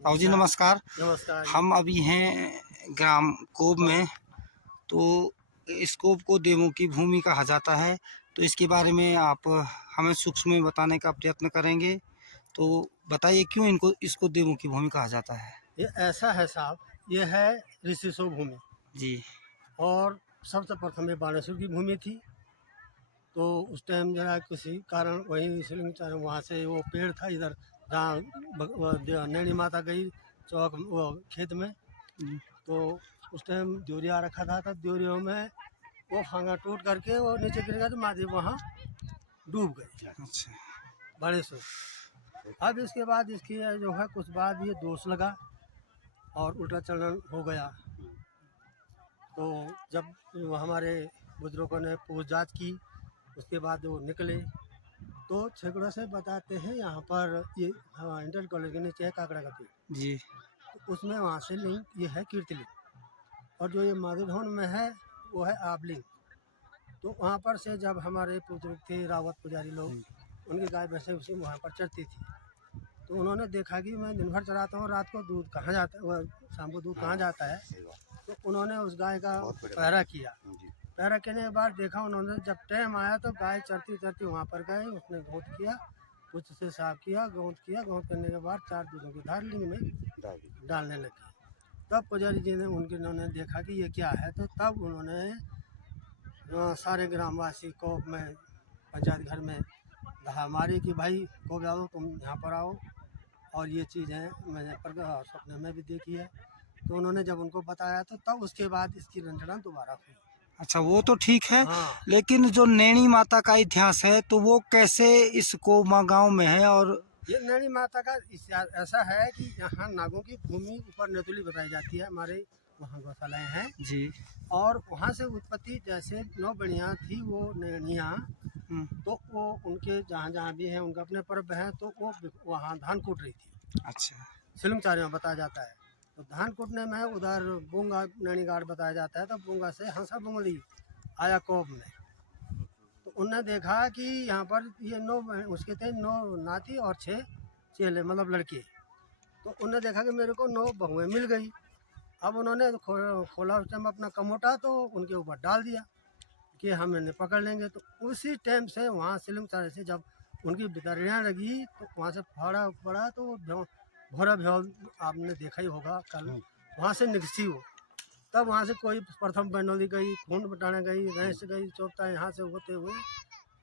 ताऊ जी नमस्कार। नमस्कार जी। हम अभी हैं ग्राम कोब में। तो इस कोब को देवों की भूमि कहा जाता है, तो इसके बारे में आप हमें सूक्ष्म में बताने का प्रयत्न करेंगे। तो बताइए क्यों इसको देवों की भूमि कहा जाता है। ये ऐसा है साहब, ये है ऋषि शो भूमि जी और सबसे प्रथम ये बाणेश्वर की भूमि थी। तो उस टाइम जरा किसी कारण वहीं सिलिंग वहाँ से वो पेड़ था इधर जहाँ नैनी माता गई चौक वो खेत में। तो उस टाइम द्योरिया रखा था, तब द्योरियों में वो फांगा टूट करके वो नीचे गिर गया तो महादेव वहाँ डूब गए। अच्छा। बाणेश्वर। अब इसके बाद इसकी जो है कुछ बाद ये दोष लगा और उल्टा चलन हो गया। तो जब हमारे बुजुर्गों ने पूछ जाँच की, उसके बाद वो निकले तो छेकड़ों से बताते हैं यहाँ पर ये इंटर कॉलेज के नीचे है काकड़ा का पेड़। जी तो उसमें वहाँ से लिंग ये है कीर्तिलिंग, और जो ये माधुधौन में है वो है आबलिंग। तो वहाँ पर से जब हमारे बुजुर्ग थे रावत पुजारी लोग, उनकी गाय भैंसें उसी वहाँ पर चरती थी। तो उन्होंने देखा कि मैं दिन भर चराता हूँ, रात को दूध कहाँ जाता है, शाम को दूध कहाँ जाता है। तो उन्होंने उस गाय का पहरा किया। पहरा करने के बाद देखा उन्होंने, जब टाइम आया तो गाय चरती चरती वहाँ पर गए, उसने गौत किया, कुछ से साफ किया, गौत किया। गौत करने के बाद 4 दूधों की धार लिंग में डालने लगे। तब पुजारी जी ने उन्होंने देखा कि ये क्या है। तो तब उन्होंने सारे ग्रामवासी को में पंचायत घर में कहा मारी कि भाई को जाओ तुम यहाँ पर आओ, और ये चीज़ें मैंने सपने में भी देखी है। तो उन्होंने जब उनको बताया तो तब उसके बाद इसकी रंजना दोबारा हुई। अच्छा, वो तो ठीक है। हाँ। लेकिन जो नैनी माता का इतिहास है तो वो कैसे इस कोबा गांव में है। और ये नैनी माता का ऐसा है कि यहाँ नागों की भूमि ऊपर नेतुली बताई जाती है, हमारे वहाँ गौशालाएँ हैं जी और वहाँ से उत्पत्ति जैसे 9 बढ़िया थी वो नैनियाँ। तो वो उनके जहाँ जहाँ भी हैं उनका अपने पर्व हैं, तो वो वहाँ धान कूट रही थी। अच्छा सिलमचारी में बताया जाता है। तो धान कूटने में उधर बूंगा नैनी घाट बताया जाता है। तो बूंगा से हंसा बुंगली आया कोब में। तो उनने देखा कि यहाँ पर ये 9 उसके थे 9 नाती और 6 चेले मतलब लड़के। तो उनने देखा कि मेरे को 9 बहुएं मिल गई। अब उन्होंने खोला उस टाइम अपना कमोटा, तो उनके ऊपर डाल दिया कि हम इन्हें पकड़ लेंगे। तो उसी टाइम से वहाँ सिलमचारे से जब उनकी बिदरियाँ लगी तो वहाँ से फाड़ा पड़ा, तो भोरा भ्योल आपने देखा ही होगा कल, वहाँ से निकसी हो। तब वहाँ से कोई प्रथम बनौली गई, खून बटाने गई, रैंस गई, चौथा यहाँ से होते हुए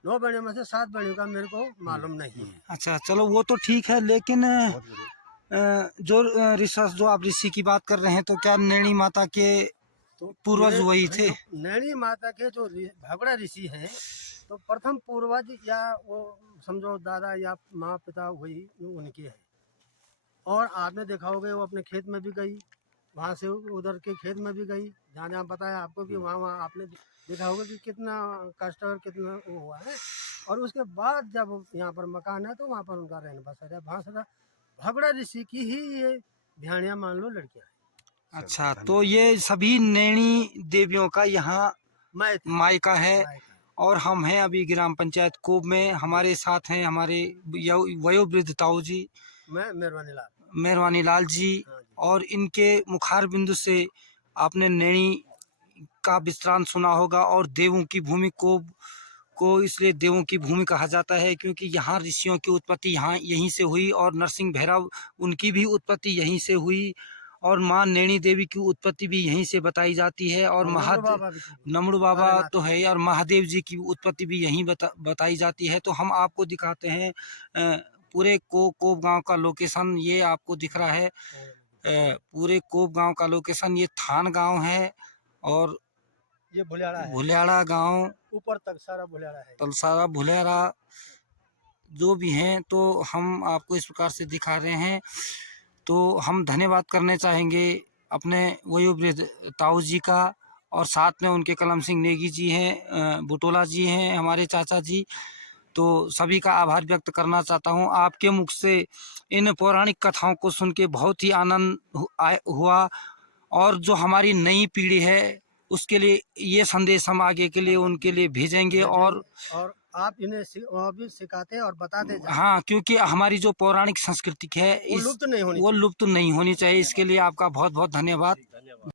9 बेड़ियों में से 7 बेड़ियों का मेरे को मालूम नहीं है। अच्छा, चलो वो तो ठीक है। लेकिन जो ऋषि जो आप ऋषि की बात कर रहे हैं, तो क्या नैनी माता के तो पूर्वज वही थे। नैनी माता के जो भागड़ा ऋषि हैं, तो प्रथम पूर्वज या वो समझो दादा या माँ पिता वही उनके हैं। और आपने देखा होगा वो अपने खेत में भी गई, वहाँ से उधर के खेत में भी गई, जहाँ जहाँ बताया आपको कि वहाँ वहाँ आपने देखा होगा कि कितना कष्ट और कितना वो हुआ है। और उसके बाद जब यहाँ पर मकान है तो वहाँ पर उनका रहन बसर है। भाषा भागड़ा ऋषि की ही ये ध्यानिया मान लो लड़कियाँ हैं। अच्छा, तो ये सभी नैनी देवियों का यहाँ मायका है। और हम हैं अभी ग्राम पंचायत कोब में। हमारे साथ हैं हमारे वयोवृद्ध ताऊ जी, मेहरबानी लाल जी। और इनके मुखार बिंदु से आपने नैनी का विस्तार सुना होगा। और देवों की भूमि को इसलिए देवों की भूमि कहा जाता है क्योंकि यहाँ ऋषियों की उत्पत्ति यहाँ यहीं से हुई। और नरसिंह भैरव उनकी भी उत्पत्ति यहीं से हुई। और माँ नैनी देवी की उत्पत्ति भी यहीं से बताई जाती है। और नमड़ू बाबा तो है, और महादेव जी की उत्पत्ति भी यहीं बताई जाती है। तो हम आपको दिखाते हैं पूरे कोब गांव का लोकेशन। ये आपको दिख रहा है पूरे कोब गांव का लोकेशन। ये थान गांव है और ये भुलियाड़ा गांव, ऊपर तक सारा भुलियाड़ा है, तलसारा भुलियाड़ा जो भी हैं। तो हम आपको इस प्रकार से दिखा रहे हैं। तो हम धन्यवाद करने चाहेंगे अपने वयोवृद्ध ताऊ जी का, और साथ में उनके कलम सिंह नेगी जी हैं, बुटोला जी हैं, हमारे चाचा जी। तो सभी का आभार व्यक्त करना चाहता हूं। आपके मुख से इन पौराणिक कथाओं को सुन के बहुत ही आनंद हुआ। और जो हमारी नई पीढ़ी है उसके लिए ये संदेश हम आगे के लिए उनके लिए भेजेंगे। और आप इन्हें और भी सिखाते और बताते जाए, हाँ, क्योंकि हमारी जो पौराणिक संस्कृति है वो लुप्त नहीं होनी वो लुप्त नहीं होनी चाहिए। इसके लिए आपका बहुत बहुत धन्यवाद।